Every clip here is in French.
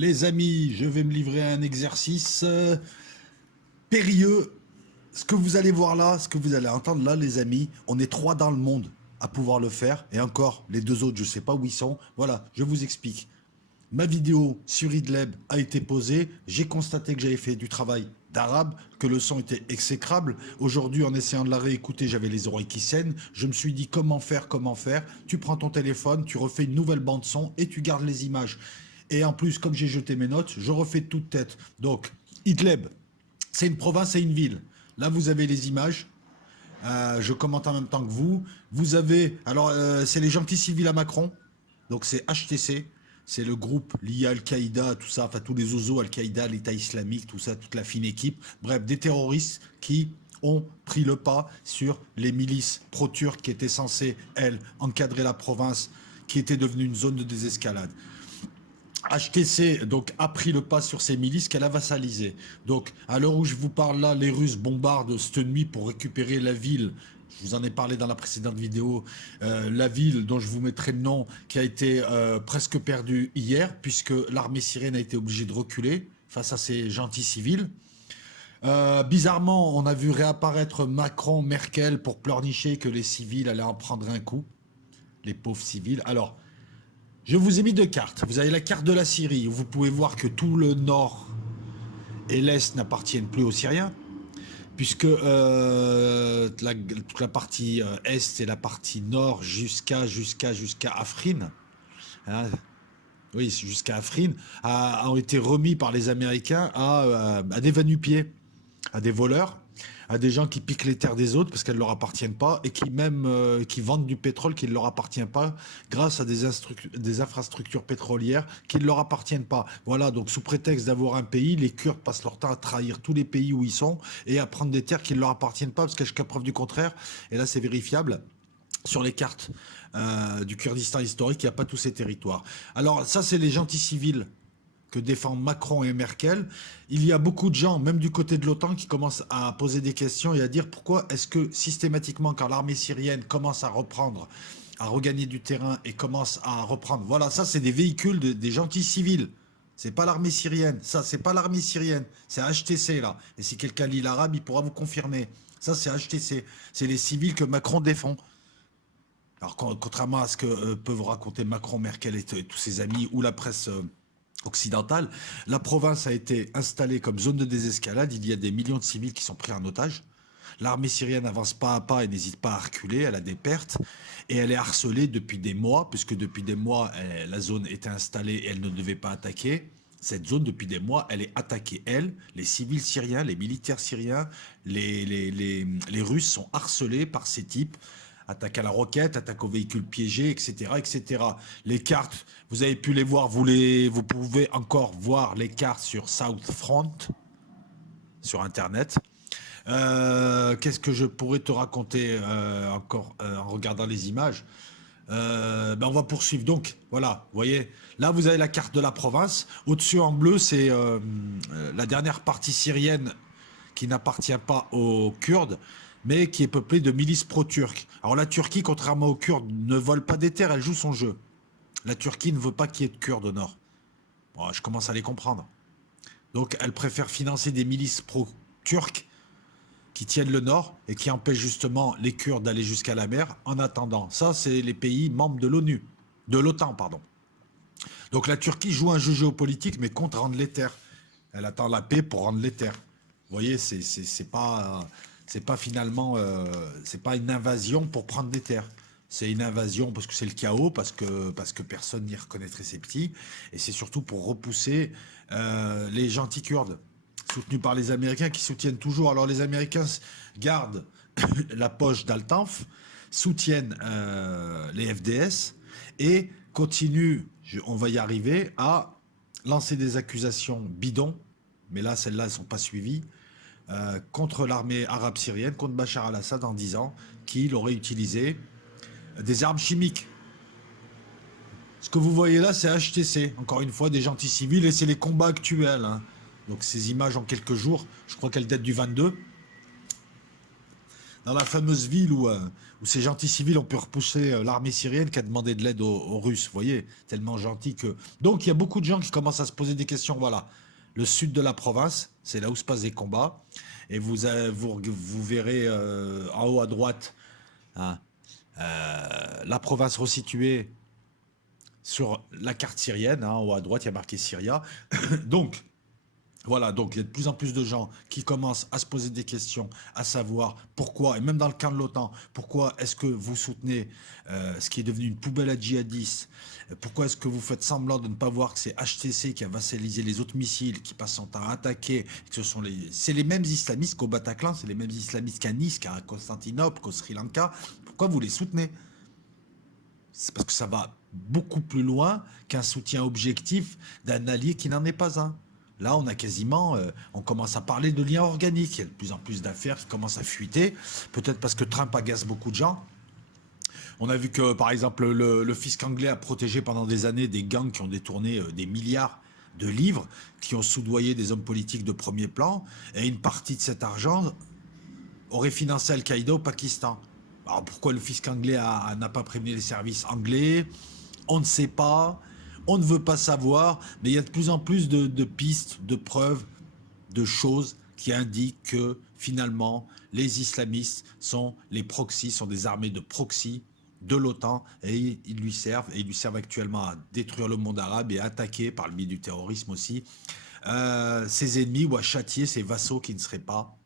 Les amis, je vais me livrer à un exercice périlleux. Ce que vous allez voir là, ce que vous allez entendre là, les amis, on est trois dans le monde à pouvoir le faire. Et encore, les deux autres, je ne sais pas où ils sont. Voilà, je vous explique. Ma vidéo sur Idlib a été posée. J'ai constaté que j'avais fait du travail d'arabe, que le son était exécrable. Aujourd'hui, en essayant de la réécouter, j'avais les oreilles qui saignent. Je me suis dit comment faire, comment faire. Tu prends ton téléphone, tu refais une nouvelle bande son et tu gardes les images. Et en plus, comme j'ai jeté mes notes, je refais de toute tête. Donc, Idlib, c'est une province et une ville. Là, vous avez les images. Je commente en même temps que vous. Vous avez, alors, c'est les gentils civils à Macron. Donc, c'est HTC. C'est le groupe lié à Al-Qaïda, tout ça, enfin tous les oiseaux, Al-Qaïda, l'État islamique, tout ça, toute la fine équipe. Bref, des terroristes qui ont pris le pas sur les milices pro-turques qui étaient censées, elles, encadrer la province, qui était devenue une zone de désescalade. HTC donc a pris le pas sur ces milices qu'elle a vassalisées. Donc à l'heure où je vous parle là, les Russes bombardent cette nuit pour récupérer la ville. Je vous en ai parlé dans la précédente vidéo. La ville dont je vous mettrai le nom qui a été presque perdue hier puisque l'armée syrienne a été obligée de reculer face à ces gentils civils. Bizarrement, on a vu réapparaître Macron, Merkel pour pleurnicher que les civils allaient en prendre un coup. Les pauvres civils. Alors, je vous ai mis deux cartes. Vous avez la carte de la Syrie, où vous pouvez voir que tout le nord et l'est n'appartiennent plus aux Syriens, puisque toute la partie est et la partie nord jusqu'à Afrin, hein, oui, jusqu'à Afrin, ont été remis par les Américains à des va-nu-pieds, à des voleurs, à des gens qui piquent les terres des autres parce qu'elles ne leur appartiennent pas et qui même qui vendent du pétrole qui ne leur appartient pas grâce à des infrastructures pétrolières qui ne leur appartiennent pas. Voilà, donc sous prétexte d'avoir un pays, les Kurdes passent leur temps à trahir tous les pays où ils sont et à prendre des terres qui ne leur appartiennent pas parce que jusqu'à preuve du contraire, et là c'est vérifiable, sur les cartes du Kurdistan historique, il n'y a pas tous ces territoires. Alors ça, c'est les gentils civils que défendent Macron et Merkel. Il y a beaucoup de gens, même du côté de l'OTAN, qui commencent à poser des questions et à dire pourquoi est-ce que systématiquement, quand l'armée syrienne commence à reprendre, à regagner du terrain et commence à reprendre, voilà, ça c'est des véhicules des gentils civils. C'est pas l'armée syrienne, ça c'est pas l'armée syrienne, c'est HTC là. Et si quelqu'un lit l'arabe, il pourra vous confirmer. Ça c'est HTC, c'est les civils que Macron défend. Alors contrairement à ce que peuvent raconter Macron, Merkel et tous ses amis ou la presse occidentale, la province a été installée comme zone de désescalade. Il y a des millions de civils qui sont pris en otage. L'armée syrienne avance pas à pas et n'hésite pas à reculer, elle a des pertes et elle est harcelée depuis des mois, puisque depuis des mois, la zone était installée et elle ne devait pas attaquer. Cette zone, depuis des mois, elle est attaquée, elle, les civils syriens, les militaires syriens, les Russes sont harcelés par ces types. Attaque à la roquette, attaque aux véhicules piégés, etc., etc. Les cartes, vous avez pu les voir, vous pouvez encore voir les cartes sur Southfront, sur Internet. Qu'est-ce que je pourrais te raconter encore en regardant les images on va poursuivre. Donc, voilà, vous voyez, là, vous avez la carte de la province. Au-dessus, en bleu, c'est la dernière partie syrienne qui n'appartient pas aux Kurdes, mais qui est peuplée de milices pro-turques. Alors la Turquie, contrairement aux Kurdes, ne vole pas des terres, elle joue son jeu. La Turquie ne veut pas qu'il y ait de Kurdes au nord. Bon, je commence à les comprendre. Donc elle préfère financer des milices pro-turques qui tiennent le nord et qui empêchent justement les Kurdes d'aller jusqu'à la mer en attendant. Ça, c'est les pays membres de l'ONU, de l'OTAN, pardon. Donc la Turquie joue un jeu géopolitique, mais compte rendre les terres. Elle attend la paix pour rendre les terres. Vous voyez, c'est pas finalement, c'est pas une invasion pour prendre des terres. C'est une invasion parce que c'est le chaos, parce que personne n'y reconnaîtrait ses petits, et c'est surtout pour repousser les gentils Kurdes, soutenus par les Américains qui soutiennent toujours. Alors les Américains gardent la poche d'Altanf, soutiennent les FDS et continuent, on va y arriver, à lancer des accusations bidons, mais là celles-là ne sont pas suivies, contre l'armée arabe syrienne, contre Bachar al-Assad en disant qu'il aurait utilisé des armes chimiques. Ce que vous voyez là, c'est HTC, encore une fois, des gentils civils, et c'est les combats actuels. Hein. Donc ces images en quelques jours, je crois qu'elles datent du 22. dans la fameuse ville où ces gentils civils ont pu repousser l'armée syrienne qui a demandé de l'aide aux Russes. Vous voyez, tellement gentil que. Donc il y a beaucoup de gens qui commencent à se poser des questions. Voilà, le sud de la province, c'est là où se passent les combats. Et vous verrez en haut à droite, hein, la province resituée sur la carte syrienne. Hein, en haut à droite, il y a marqué Syria. Donc, voilà, donc il y a de plus en plus de gens qui commencent à se poser des questions, à savoir pourquoi, et même dans le camp de l'OTAN, pourquoi est-ce que vous soutenez ce qui est devenu une poubelle à djihadistes, pourquoi est-ce que vous faites semblant de ne pas voir que c'est HTC qui a vassalisé les autres missiles, qui passent son temps à attaquer, que c'est les mêmes islamistes qu'au Bataclan, c'est les mêmes islamistes qu'à Nice, qu'à Constantinople, qu'au Sri Lanka, pourquoi vous les soutenez? C'est parce que ça va beaucoup plus loin qu'un soutien objectif d'un allié qui n'en est pas un. Là, on a quasiment, on commence à parler de liens organiques. Il y a de plus en plus d'affaires qui commencent à fuiter. Peut-être parce que Trump agace beaucoup de gens. On a vu que, par exemple, le fisc anglais a protégé pendant des années des gangs qui ont détourné des milliards de livres, qui ont soudoyé des hommes politiques de premier plan. Et une partie de cet argent aurait financé Al-Qaïda au Pakistan. Alors pourquoi le fisc anglais n'a pas prévenu les services anglais? On ne sait pas. On ne veut pas savoir, mais il y a de plus en plus de pistes, de preuves, de choses qui indiquent que finalement, les islamistes sont les proxys, sont des armées de proxy de l'OTAN et ils lui servent actuellement à détruire le monde arabe et à attaquer par le biais du terrorisme aussi ses ennemis ou à châtier ses vassaux qui ne seraient pas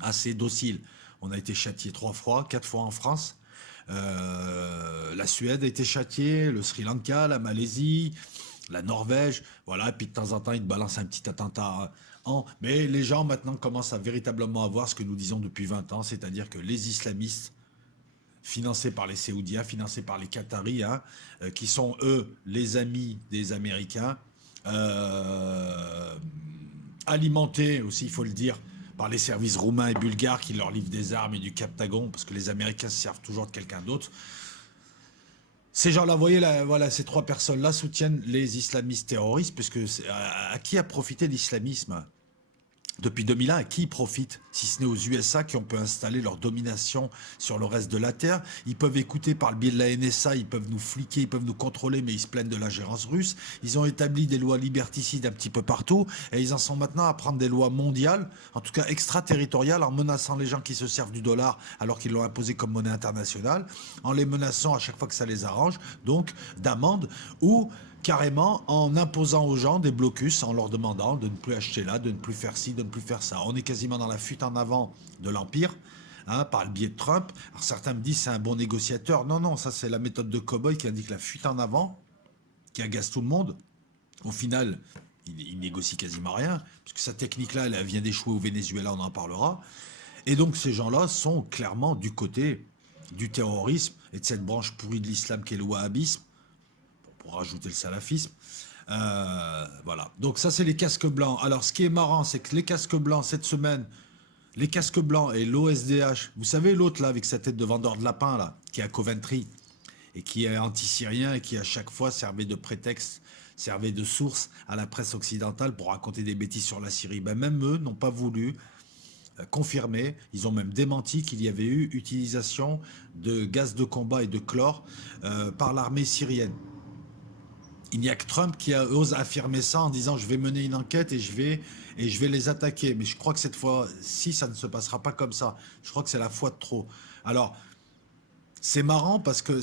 assez dociles. On a été châtié 3 fois, 4 fois en France. La Suède a été châtiée, le Sri Lanka, la Malaisie, la Norvège, voilà, et puis de temps en temps, ils te balancent un petit attentat. Mais les gens maintenant commencent à véritablement avoir ce que nous disons depuis 20 ans, c'est-à-dire que les islamistes, financés par les Saoudiens, financés par les Qataris, hein, qui sont eux les amis des Américains, alimentés aussi, il faut le dire, par les services roumains et bulgares qui leur livrent des armes et du Captagon, parce que les Américains se servent toujours de quelqu'un d'autre. Ces gens-là, vous voyez, là, voilà, ces 3 personnes-là soutiennent les islamistes terroristes, puisque à qui a profité l'islamisme depuis 2001, à qui ils profitent, si ce n'est aux USA qui ont pu installer leur domination sur le reste de la Terre. Ils peuvent écouter par le biais de la NSA, ils peuvent nous fliquer, ils peuvent nous contrôler, mais ils se plaignent de l'ingérence russe. Ils ont établi des lois liberticides un petit peu partout, et ils en sont maintenant à prendre des lois mondiales, en tout cas extraterritoriales, en menaçant les gens qui se servent du dollar alors qu'ils l'ont imposé comme monnaie internationale, en les menaçant à chaque fois que ça les arrange, donc d'amende, ou carrément en imposant aux gens des blocus, en leur demandant de ne plus acheter là, de ne plus faire ci, de ne plus faire ça. On est quasiment dans la fuite en avant de l'Empire, hein, par le biais de Trump. Alors certains me disent c'est un bon négociateur. Non, non, ça c'est la méthode de cow-boy qui indique la fuite en avant, qui agace tout le monde. Au final, il négocie quasiment rien, puisque sa technique-là, elle vient d'échouer au Venezuela, on en parlera. Et donc ces gens-là sont clairement du côté du terrorisme et de cette branche pourrie de l'islam qui est le wahhabisme, pour rajouter le salafisme. Voilà. Donc ça, c'est les casques blancs. Alors, ce qui est marrant, c'est que les casques blancs, cette semaine, les casques blancs et l'OSDH, vous savez, l'autre, là, avec sa tête de vendeur de lapin, là, qui est à Coventry, et qui est anti-syrien, et qui, à chaque fois, servait de prétexte, servait de source à la presse occidentale pour raconter des bêtises sur la Syrie. Ben, même eux n'ont pas voulu confirmer, ils ont même démenti qu'il y avait eu utilisation de gaz de combat et de chlore par l'armée syrienne. Il n'y a que Trump qui ose affirmer ça en disant je vais mener une enquête et je vais les attaquer. Mais je crois que cette fois-ci, ça ne se passera pas comme ça. Je crois que c'est la fois de trop. Alors, c'est marrant parce que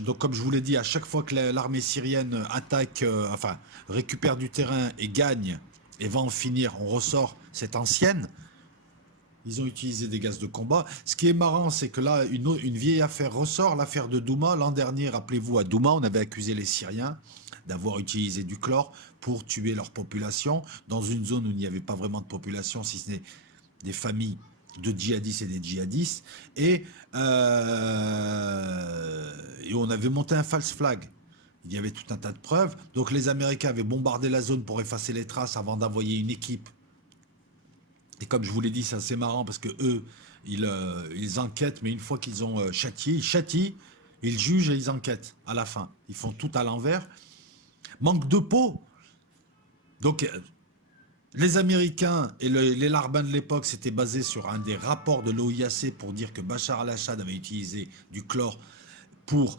donc comme je vous l'ai dit, à chaque fois que l'armée syrienne attaque, enfin récupère du terrain et gagne et va en finir, on ressort cette ancienne. Ils ont utilisé des gaz de combat. Ce qui est marrant, c'est que là, une vieille affaire ressort, l'affaire de Douma. L'an dernier, rappelez-vous, à Douma, on avait accusé les Syriens d'avoir utilisé du chlore pour tuer leur population dans une zone où il n'y avait pas vraiment de population, si ce n'est des familles de djihadistes et des djihadistes. Et on avait monté un false flag. Il y avait tout un tas de preuves. Donc les Américains avaient bombardé la zone pour effacer les traces avant d'envoyer une équipe. Et comme je vous l'ai dit, c'est assez marrant parce que eux, ils enquêtent, mais une fois qu'ils ont châtié, ils châtient, ils jugent et ils enquêtent à la fin. Ils font tout à l'envers. Manque de peau. Donc, Les Américains et les larbins de l'époque s'étaient basés sur un des rapports de l'OIAC pour dire que Bachar al-Assad avait utilisé du chlore pour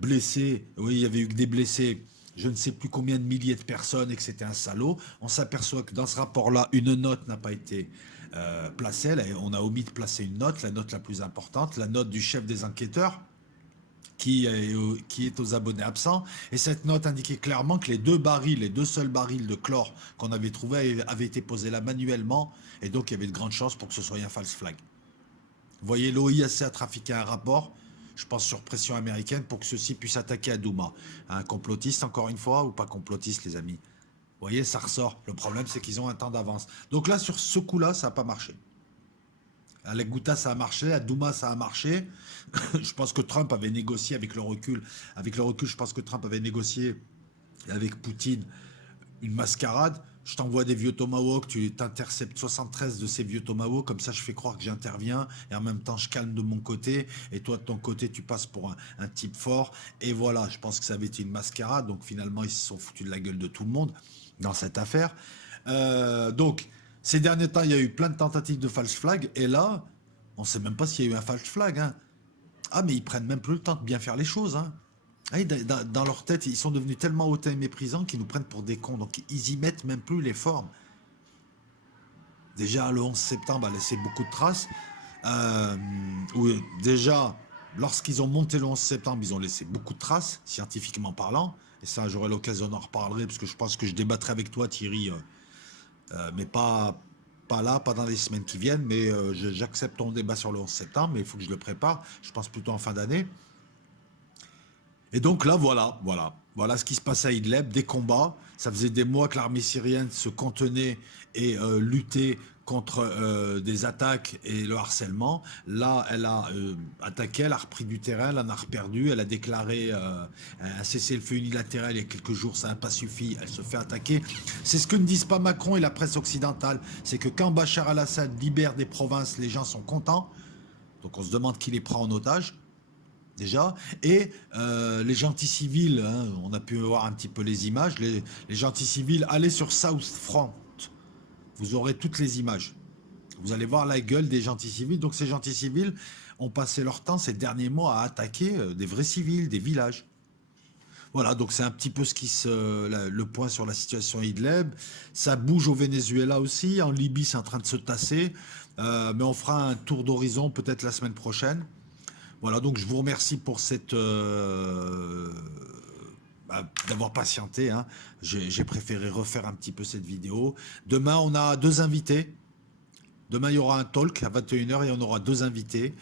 blesser, oui, il y avait eu que des blessés, je ne sais plus combien de milliers de personnes et que c'était un salaud. On s'aperçoit que dans ce rapport-là, une note n'a pas été placée. On a omis de placer une note, la note la plus importante, la note du chef des enquêteurs, qui est aux abonnés absents. Et cette note indiquait clairement que les deux seuls barils de chlore qu'on avait trouvés avaient été posés là manuellement. Et donc, il y avait de grandes chances pour que ce soit un false flag. Vous voyez, l'OIAC a trafiqué un rapport, je pense sur pression américaine, pour que ceux-ci puissent attaquer à Douma. Un complotiste, encore une fois, ou pas complotiste, les amis? Vous voyez, ça ressort. Le problème, c'est qu'ils ont un temps d'avance. Donc là, sur ce coup-là, ça n'a pas marché. À la Ghouta, ça a marché. À Douma, ça a marché. Je pense que Trump avait négocié avec le recul. Avec le recul, je pense que Trump avait négocié avec Poutine une mascarade. Je t'envoie des vieux tomahawks, tu t'interceptes 73 de ces vieux tomahawks, comme ça je fais croire que j'interviens, et en même temps je calme de mon côté, et toi de ton côté tu passes pour un type fort, et voilà, je pense que ça avait été une mascarade, donc finalement ils se sont foutus de la gueule de tout le monde dans cette affaire. Donc, ces derniers temps, il y a eu plein de tentatives de false flag, et là, on ne sait même pas s'il y a eu un false flag, hein. Ah, mais ils prennent même plus le temps de bien faire les choses, hein. Ah, dans leur tête, ils sont devenus tellement hautains et méprisants qu'ils nous prennent pour des cons. Donc, ils y mettent même plus les formes. Déjà, le 11 septembre a laissé beaucoup de traces. Euh, déjà, lorsqu'ils ont monté le 11 septembre, ils ont laissé beaucoup de traces, scientifiquement parlant. Et ça, j'aurai l'occasion d'en reparler, parce que je pense que je débattrai avec toi, Thierry, mais pas là, pas dans les semaines qui viennent. Mais j'accepte ton débat sur le 11 septembre, mais il faut que je le prépare. Je pense plutôt en fin d'année. Et donc là, voilà ce qui se passe à Idlib, des combats. Ça faisait des mois que l'armée syrienne se contenait et luttait contre des attaques et le harcèlement. Là, elle a attaqué, elle a repris du terrain, elle en a reperdu, elle a déclaré un cessez-le-feu unilatéral il y a quelques jours, ça n'a pas suffi, elle se fait attaquer. C'est ce que ne disent pas Macron et la presse occidentale, c'est que quand Bachar al-Assad libère des provinces, les gens sont contents, donc on se demande qui les prend en otage. Déjà, et les gentils civils, hein, on a pu voir un petit peu les images, les gentils civils, allez sur South Front, vous aurez toutes les images. Vous allez voir la gueule des gentils civils. Donc ces gentils civils ont passé leur temps ces derniers mois à attaquer des vrais civils, des villages. Voilà, donc c'est un petit peu le point sur la situation à Idlib. Ça bouge au Venezuela aussi, en Libye c'est en train de se tasser, mais on fera un tour d'horizon peut-être la semaine prochaine. Voilà, donc je vous remercie pour d'avoir patienté, hein. J'ai préféré refaire un petit peu cette vidéo. Demain, on a deux invités. Demain, il y aura un talk à 21h et on aura deux invités.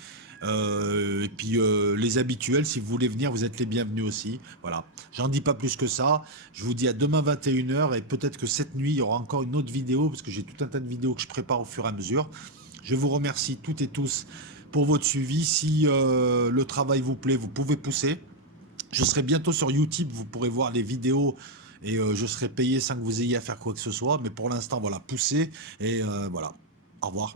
Et puis les habituels, si vous voulez venir, vous êtes les bienvenus aussi. Voilà, j'en dis pas plus que ça. Je vous dis à demain 21h et peut-être que cette nuit, il y aura encore une autre vidéo parce que j'ai tout un tas de vidéos que je prépare au fur et à mesure. Je vous remercie toutes et tous pour votre suivi. Si le travail vous plaît, vous pouvez pousser. Je serai bientôt sur YouTube, vous pourrez voir les vidéos et je serai payé sans que vous ayez à faire quoi que ce soit. Mais pour l'instant, voilà, poussez et voilà. Au revoir.